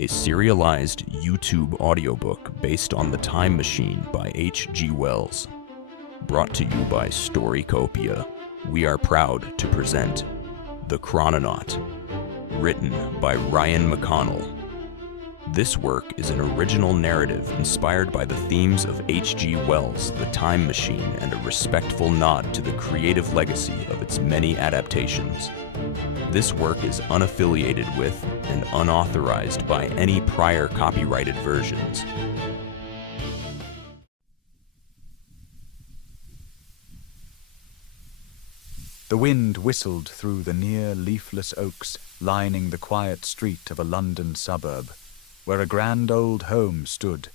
a serialized YouTube audiobook based on The Time Machine by H.G. Wells. Brought to you by Storycopia, we are proud to present The Chrononaut, written by Ryan McConnell. This work is an original narrative inspired by the themes of H.G. Wells' The Time Machine and a respectful nod to the creative legacy of its many adaptations. This work is unaffiliated with and unauthorized by any prior copyrighted versions. The wind whistled through the near leafless oaks lining the quiet street of a London suburb, where a grand old home stood,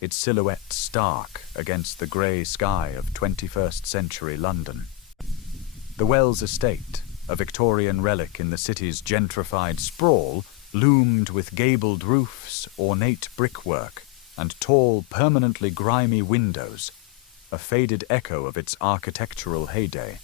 its silhouette stark against the grey sky of 21st century London. The Wells estate, a Victorian relic in the city's gentrified sprawl, loomed with gabled roofs, ornate brickwork, and tall, permanently grimy windows, a faded echo of its architectural heyday.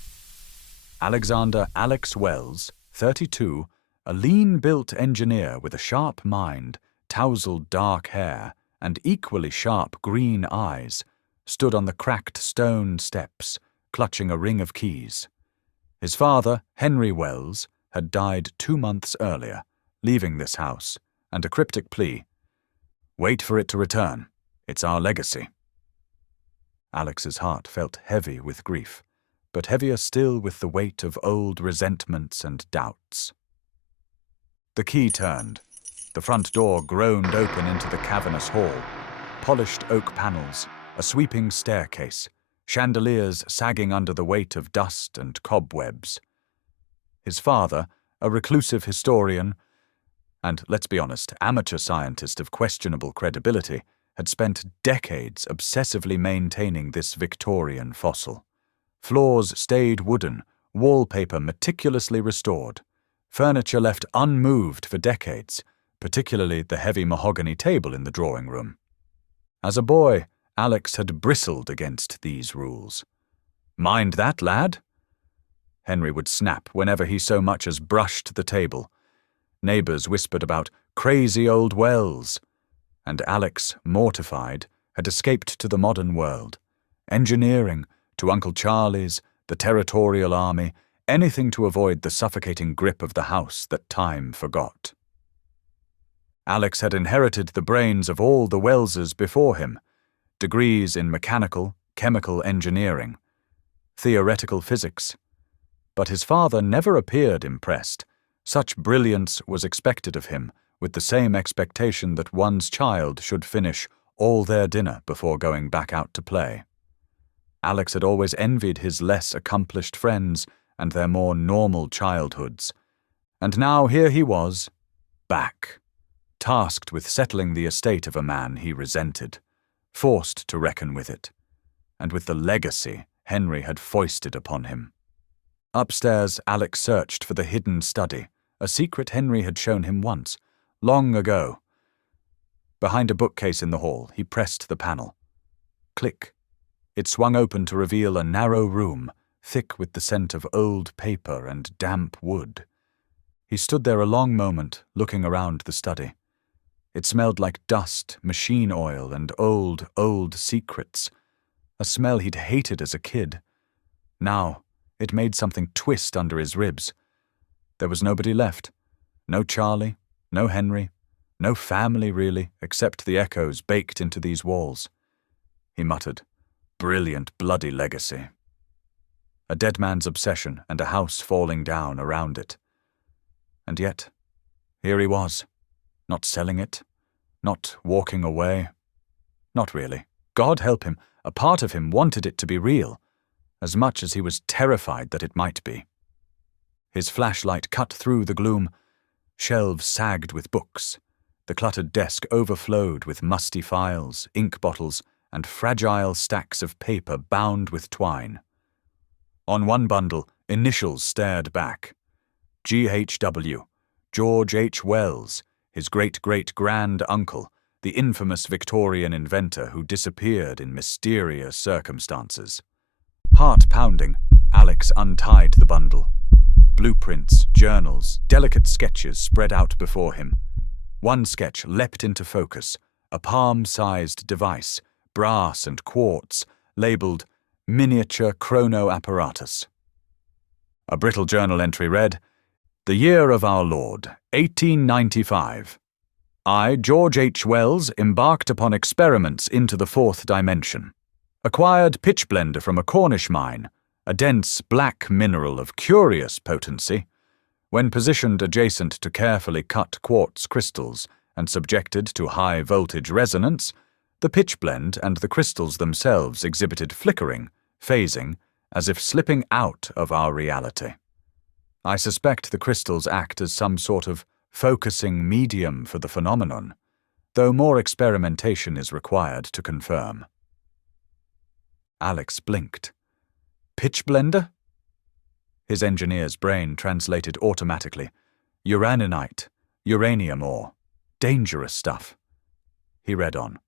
Alexander Alex Wells, 32, a lean-built engineer with a sharp mind, tousled dark hair, and equally sharp green eyes, stood on the cracked stone steps, clutching a ring of keys. His father, Henry Wells, had died 2 months earlier, leaving this house, and a cryptic plea: "Wait for it to return. It's our legacy." Alex's heart felt heavy with grief, but heavier still with the weight of old resentments and doubts. The key turned. The front door groaned open into the cavernous hall. Polished oak panels, a sweeping staircase, chandeliers sagging under the weight of dust and cobwebs. His father, a reclusive historian, and, let's be honest, amateur scientist of questionable credibility, had spent decades obsessively maintaining this Victorian fossil. Floors stayed wooden, wallpaper meticulously restored, furniture left unmoved for decades, particularly the heavy mahogany table in the drawing room. As a boy, Alex had bristled against these rules. "Mind that, lad?" Henry would snap whenever he so much as brushed the table. Neighbours whispered about crazy old Wells, and Alex, mortified, had escaped to the modern world. Engineering, to Uncle Charlie's, the Territorial Army, anything to avoid the suffocating grip of the house that time forgot. Alex had inherited the brains of all the Wellses before him, degrees in mechanical, chemical engineering, theoretical physics. But his father never appeared impressed. Such brilliance was expected of him, with the same expectation that one's child should finish all their dinner before going back out to play. Alex had always envied his less accomplished friends and their more normal childhoods. And now here he was, back, tasked with settling the estate of a man he resented, forced to reckon with it, and with the legacy Henry had foisted upon him. Upstairs, Alex searched for the hidden study, a secret Henry had shown him once, long ago. Behind a bookcase in the hall, he pressed the panel. Click. It swung open to reveal a narrow room, thick with the scent of old paper and damp wood. He stood there a long moment, looking around the study. It smelled like dust, machine oil, and old secrets, a smell he'd hated as a kid. Now, it made something twist under his ribs. There was nobody left. No Charlie, no Henry, no family really, except the echoes baked into these walls. He muttered, "Brilliant bloody legacy." A dead man's obsession and a house falling down around it. And yet, here he was, not selling it, not walking away. Not really. God help him, a part of him wanted it to be real, as much as he was terrified that it might be. His flashlight cut through the gloom. Shelves sagged with books. The cluttered desk overflowed with musty files, ink bottles, and fragile stacks of paper bound with twine. On one bundle, initials stared back. G.H.W., George H. Wells, his great-great-grand-uncle, the infamous Victorian inventor who disappeared in mysterious circumstances. Heart-pounding, Alex untied the bundle. Blueprints, journals, delicate sketches spread out before him. One sketch leapt into focus, a palm-sized device, brass and quartz, labelled Miniature Chrono Apparatus. A brittle journal entry read, "The year of our Lord, 1895. I, George H. Wells, embarked upon experiments into the fourth dimension. Acquired pitchblende from a Cornish mine, a dense black mineral of curious potency. When positioned adjacent to carefully cut quartz crystals and subjected to high-voltage resonance, the pitchblende and the crystals themselves exhibited flickering, phasing, as if slipping out of our reality. I suspect the crystals act as some sort of focusing medium for the phenomenon, though more experimentation is required to confirm." Alex blinked. Pitchblende? His engineer's brain translated automatically. Uraninite, uranium ore, dangerous stuff. He read on.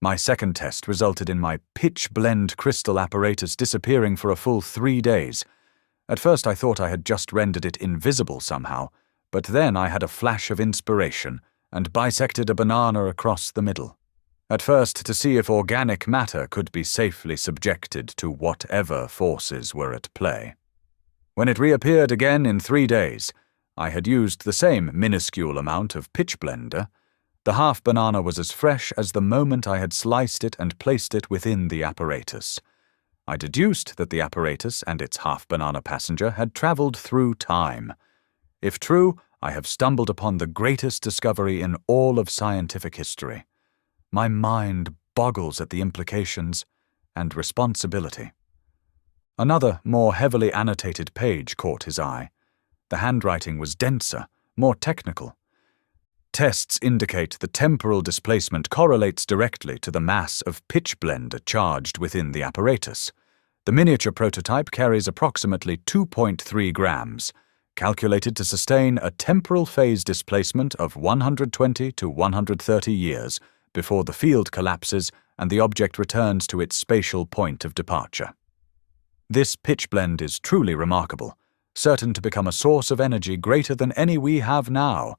My second test resulted in my pitchblende crystal apparatus disappearing for a full 3 days. At first I thought I had just rendered it invisible somehow, but then I had a flash of inspiration and bisected a banana across the middle. At first to see if organic matter could be safely subjected to whatever forces were at play. When it reappeared again in 3 days, I had used the same minuscule amount of pitchblende. The half banana was as fresh as the moment I had sliced it and placed it within the apparatus. I deduced that the apparatus and its half-banana passenger had travelled through time. If true, I have stumbled upon the greatest discovery in all of scientific history. My mind boggles at the implications and responsibility. Another, more heavily annotated page caught his eye. The handwriting was denser, more technical. Tests indicate the temporal displacement correlates directly to the mass of pitchblende charged within the apparatus. The miniature prototype carries approximately 2.3 grams, calculated to sustain a temporal phase displacement of 120 to 130 years before the field collapses and the object returns to its spatial point of departure. This pitchblende is truly remarkable, certain to become a source of energy greater than any we have now.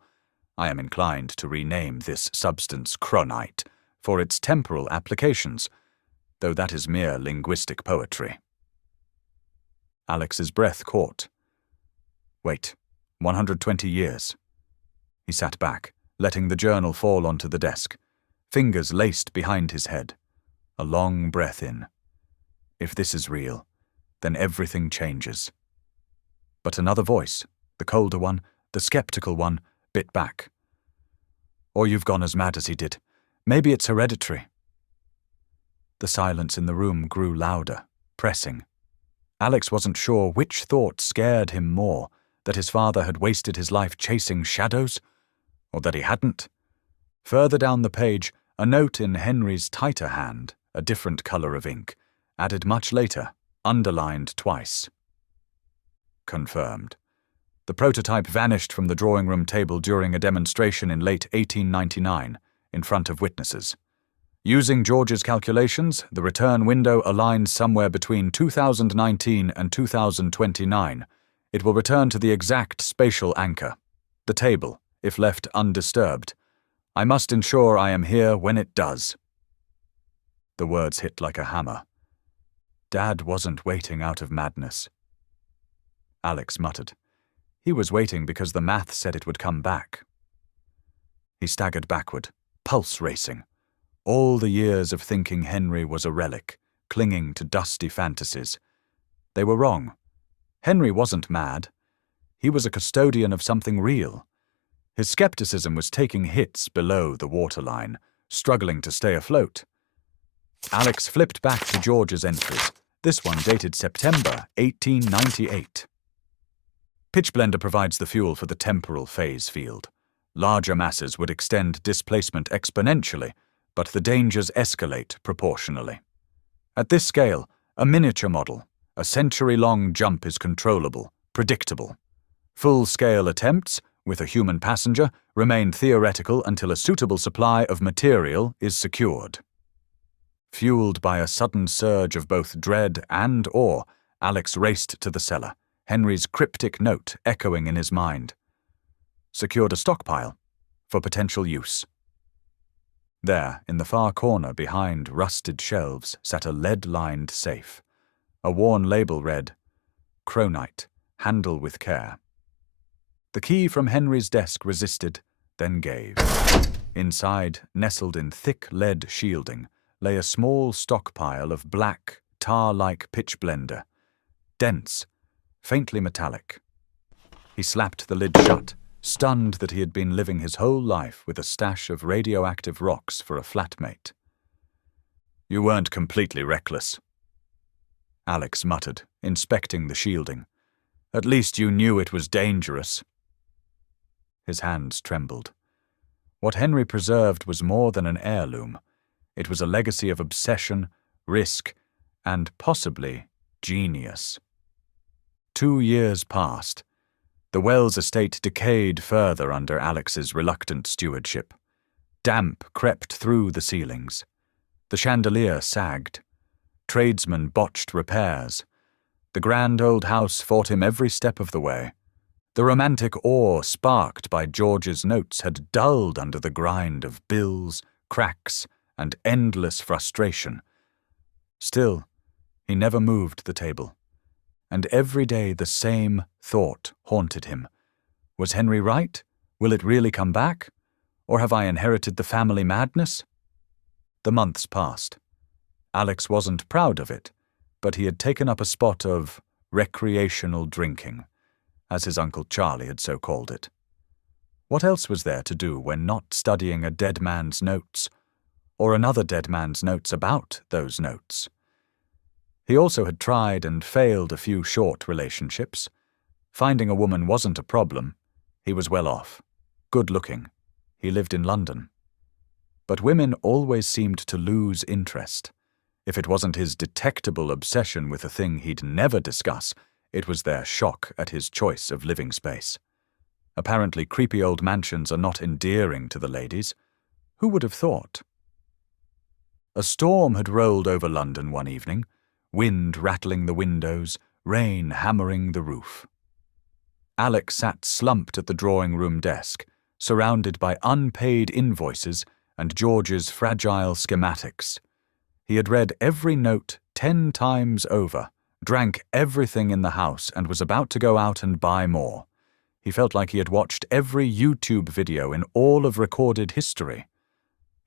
I am inclined to rename this substance Chrononaut for its temporal applications, though that is mere linguistic poetry. Alex's breath caught. Wait, 120 years. He sat back, letting the journal fall onto the desk, fingers laced behind his head. A long breath in. If this is real, then everything changes. But another voice, the colder one, the skeptical one, bit back. Or you've gone as mad as he did. Maybe it's hereditary. The silence in the room grew louder, pressing. Alex wasn't sure which thought scared him more, that his father had wasted his life chasing shadows, or that he hadn't. Further down the page, a note in Henry's tighter hand, a different colour of ink, added much later, underlined twice. Confirmed. The prototype vanished from the drawing-room table during a demonstration in late 1899, in front of witnesses. Using George's calculations, the return window aligns somewhere between 2019 and 2029. It will return to the exact spatial anchor. The table, if left undisturbed. I must ensure I am here when it does. The words hit like a hammer. Dad wasn't waiting out of madness. Alex muttered. He was waiting because the math said it would come back. He staggered backward, pulse racing. All the years of thinking Henry was a relic, clinging to dusty fantasies. They were wrong. Henry wasn't mad. He was a custodian of something real. His skepticism was taking hits below the waterline, struggling to stay afloat. Alex flipped back to George's entries, this one dated September 1898. Pitchblende provides the fuel for the temporal phase field. Larger masses would extend displacement exponentially, but the dangers escalate proportionally. At this scale, a miniature model, a century-long jump is controllable, predictable. Full-scale attempts, with a human passenger, remain theoretical until a suitable supply of material is secured. Fueled by a sudden surge of both dread and awe, Alex raced to the cellar, Henry's cryptic note echoing in his mind. Secured a stockpile. for potential use. There, in the far corner behind rusted shelves, sat a lead-lined safe. A worn label read, "Chrononaut, handle with care." The key from Henry's desk resisted, then gave. Inside, nestled in thick lead shielding, lay a small stockpile of black, tar-like pitch blender. Dense, faintly metallic. He slapped the lid shut, stunned that he had been living his whole life with a stash of radioactive rocks for a flatmate. "You weren't completely reckless," Alex muttered, inspecting the shielding. "At least you knew it was dangerous." His hands trembled. What Henry preserved was more than an heirloom. It was a legacy of obsession, risk, and possibly genius. 2 years passed. The Wells estate decayed further under Alex's reluctant stewardship. Damp crept through the ceilings. The chandelier sagged. Tradesmen botched repairs. The grand old house fought him every step of the way. The romantic awe sparked by George's notes had dulled under the grind of bills, cracks, and endless frustration. Still, he never moved the table. And every day the same thought haunted him. Was Henry right? Will it really come back? Or have I inherited the family madness? The months passed. Alex wasn't proud of it, but he had taken up a spot of recreational drinking, as his Uncle Charlie had so called it. What else was there to do when not studying a dead man's notes, or another dead man's notes about those notes? He also had tried and failed a few short relationships. Finding a woman wasn't a problem. He was well off, good-looking. He lived in London. But women always seemed to lose interest. If it wasn't his detectable obsession with a thing he'd never discuss, it was their shock at his choice of living space. Apparently, creepy old mansions are not endearing to the ladies. Who would have thought? A storm had rolled over London one evening, wind rattling the windows, rain hammering the roof. Alex sat slumped at the drawing-room desk, surrounded by unpaid invoices and George's fragile schematics. He had read every note 10 times over, drank everything in the house, and was about to go out and buy more. He felt like he had watched every YouTube video in all of recorded history.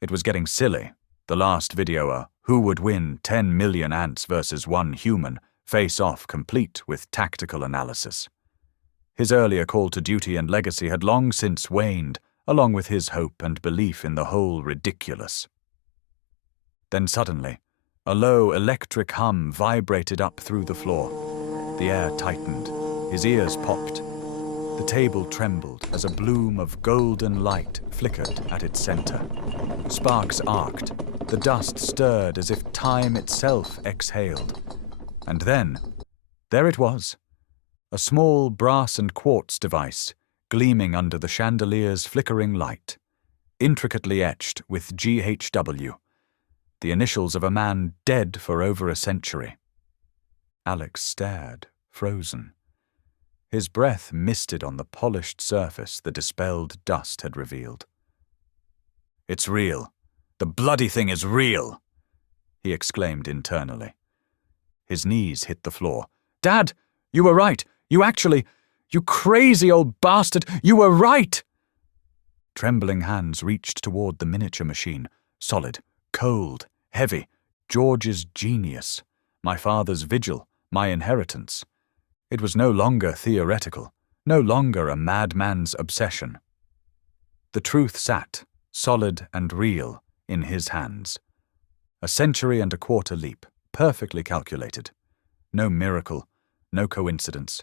It was getting silly. The last video, who would win 10 million ants versus 1 human, face-off complete with tactical analysis. His earlier call to duty and legacy had long since waned, along with his hope and belief in the whole ridiculous. Then suddenly, a low electric hum vibrated up through the floor. The air tightened. His ears popped. The table trembled as a bloom of golden light flickered at its center. Sparks arced. The dust stirred as if time itself exhaled. And then, there it was. A small brass and quartz device, gleaming under the chandelier's flickering light. Intricately etched with GHW. The initials of a man dead for over a century. Alex stared, frozen. His breath misted on the polished surface the dispelled dust had revealed. "It's real. The bloody thing is real!" he exclaimed internally. His knees hit the floor. "Dad, you were right. You crazy old bastard, you were right!" Trembling hands reached toward the miniature machine, solid, cold, heavy. George's genius, my father's vigil, my inheritance. It was no longer theoretical, no longer a madman's obsession. The truth sat, solid and real, in his hands. A 1.25 leap, perfectly calculated. No miracle, no coincidence.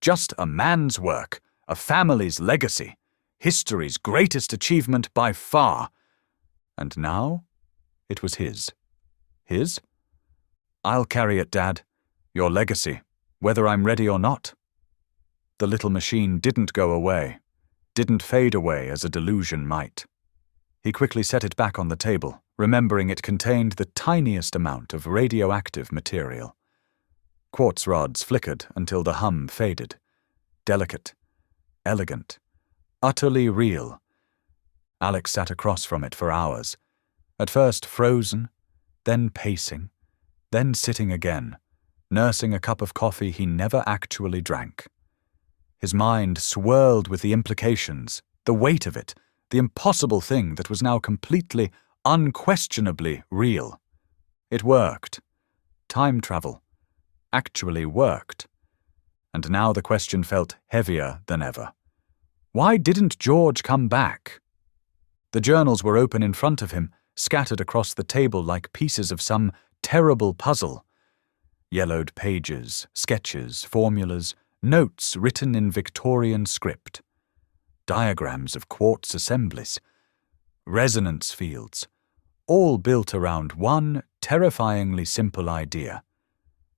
Just a man's work, a family's legacy, history's greatest achievement by far. And now, it was his. His? "I'll carry it, Dad. Your legacy, whether I'm ready or not." The little machine didn't go away, didn't fade away as a delusion might. He quickly set it back on the table, remembering it contained the tiniest amount of radioactive material. Quartz rods flickered until the hum faded. Delicate, elegant, utterly real. Alex sat across from it for hours, at first frozen, then pacing, then sitting again, nursing a cup of coffee he never actually drank. His mind swirled with the implications, the weight of it, the impossible thing that was now completely, unquestionably real. It worked. Time travel actually worked. And now the question felt heavier than ever. Why didn't George come back? The journals were open in front of him, scattered across the table like pieces of some terrible puzzle. Yellowed pages, sketches, formulas, notes written in Victorian script. Diagrams of quartz assemblies. Resonance fields. All built around one terrifyingly simple idea.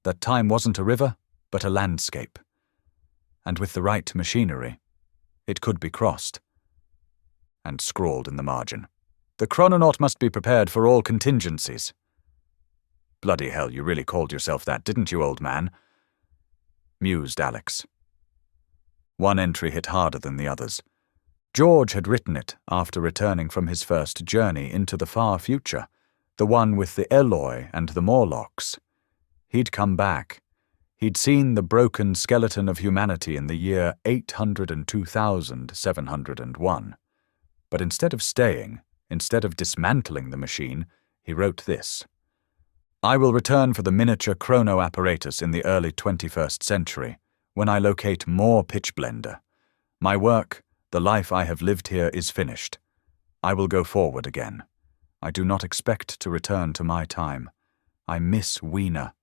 That time wasn't a river, but a landscape. And with the right machinery, it could be crossed. And scrawled in the margin, "The Chrononaut must be prepared for all contingencies." Bloody hell, you really called yourself that, didn't you, old man? Mused Alex. One entry hit harder than the others. George had written it after returning from his first journey into the far future, the one with the Eloi and the Morlocks. He'd come back. He'd seen the broken skeleton of humanity in the year 802,701. But instead of staying, instead of dismantling the machine, he wrote this. "I will return for the miniature chrono apparatus in the early 21st century, when I locate more pitchblender. My work, the life I have lived here, is finished. I will go forward again. I do not expect to return to my time. I miss Weena,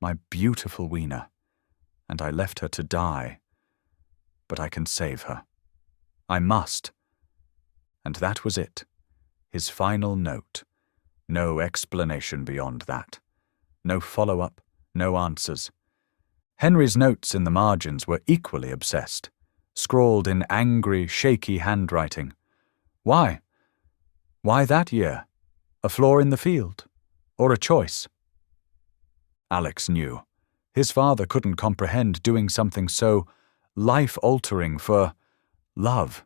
my beautiful Weena, and I left her to die. But I can save her. I must." And that was it. His final note. No explanation beyond that. No follow-up, no answers. Henry's notes in the margins were equally obsessed, scrawled in angry, shaky handwriting. Why? Why that year? A flaw in the field? Or a choice? Alex knew. His father couldn't comprehend doing something so life-altering for love.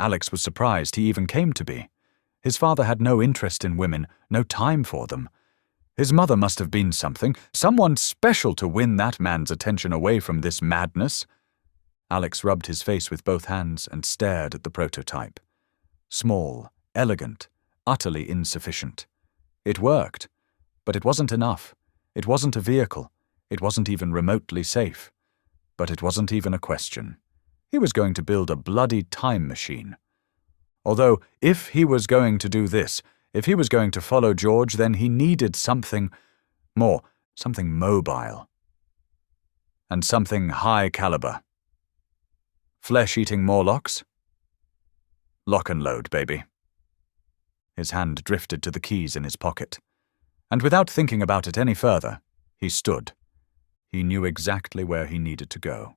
Alex was surprised he even came to be. His father had no interest in women, no time for them. His mother must have been someone special to win that man's attention away from this madness. Alex rubbed his face with both hands and stared at the prototype. Small, elegant, utterly insufficient. It worked, but it wasn't enough. It wasn't a vehicle. It wasn't even remotely safe. But it wasn't even a question. He was going to build a bloody time machine. Although, if he was going to do this, if he was going to follow George, then he needed something more, something mobile. And something high caliber. Flesh-eating Morlocks? Lock and load, baby. His hand drifted to the keys in his pocket. And without thinking about it any further, he stood. He knew exactly where he needed to go.